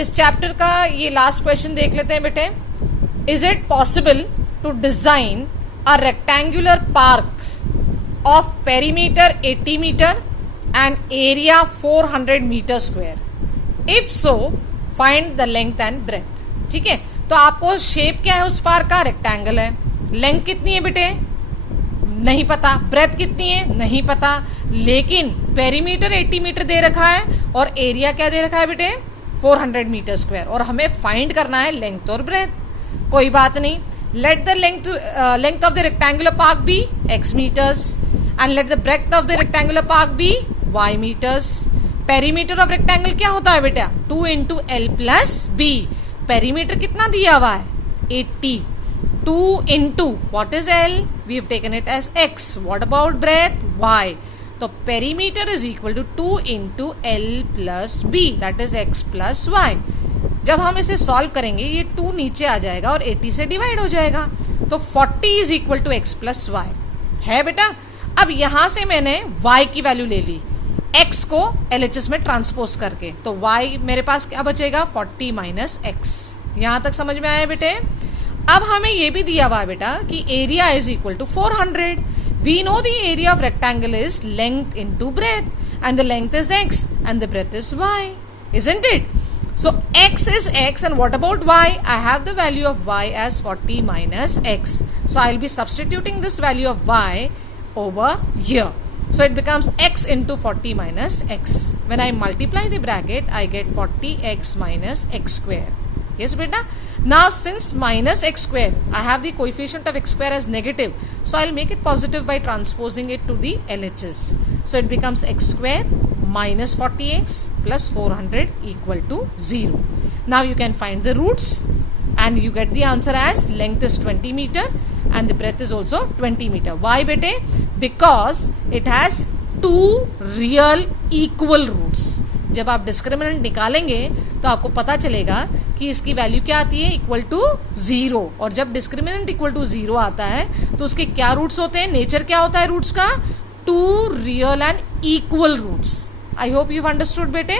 इस चैप्टर का ये लास्ट क्वेश्चन देख लेते हैं बेटे. Is it possible to design a rectangular park of perimeter 80 metre and area 400 metre square? If so find the length and breadth. ठीक है, तो आपको शेप क्या है उस पार्क का? रेक्टेंगल है. लेंथ कितनी है बेटे? नहीं पता. ब्रेथ कितनी है? नहीं पता. लेकिन पेरीमीटर 80 मीटर दे रखा है और एरिया क्या दे रखा है बेटे? 400 मीटर स्क्वायर. और हमें फाइंड करना है लेंथ और ब्रेथ. कोई बात नहीं. Let the length of the rectangular park be x meters and let the breadth of the rectangular park be y meters. Perimeter of rectangle क्या होता है बेटा? 2 into L plus B. Perimeter कितना दिया हुआ है? 80. 2 into what is L? We have taken it as x. What about breadth? Y. तो perimeter is equal to 2 into L plus B. That is x plus y. जब हम इसे solve करेंगे ये 2 नीचे आ जाएगा और 80 से डिवाइड हो जाएगा. तो 40 is equal to x plus y. है बेटा. अब यहां से मैंने y की वैल्यू ले ली x को LHS में ट्रांसपोज करके. तो y मेरे पास क्या बचेगा? 40 माइनस x. यहां तक समझ में आया बेटे? अब हमें ये भी दिया हुआ है बेटा कि area is equal to 400. We know the area of rectangle is length into breadth and the length is x and the breadth is y. Isn't it? So x is x and what about y? I have the value of y as 40 minus x. So I'll be substituting this value of y over here. So it becomes x into 40 minus x. When I multiply the bracket, I get 40x minus x square. Yes, beta? Now since minus x square, I have the coefficient of x square as negative. So I'll make it positive by transposing it to the LHS. So it becomes x square minus 40x plus 400 equal to 0. Now you can find the roots and you get the answer as length is 20 meter and the breadth is also 20 meter. Why bete? Because it has two real equal roots. जब आप discriminant निकालेंगे तो आपको पता चलेगा कि इसकी value क्या आती है? Equal to 0. और जब डिस्क्रिमिनेंट इक्वल टू 0 आता है तो उसके क्या रूट्स होते हैं? नेचर क्या होता है रूट्स का? 2 real and equal roots. I hope you've understood बेटे.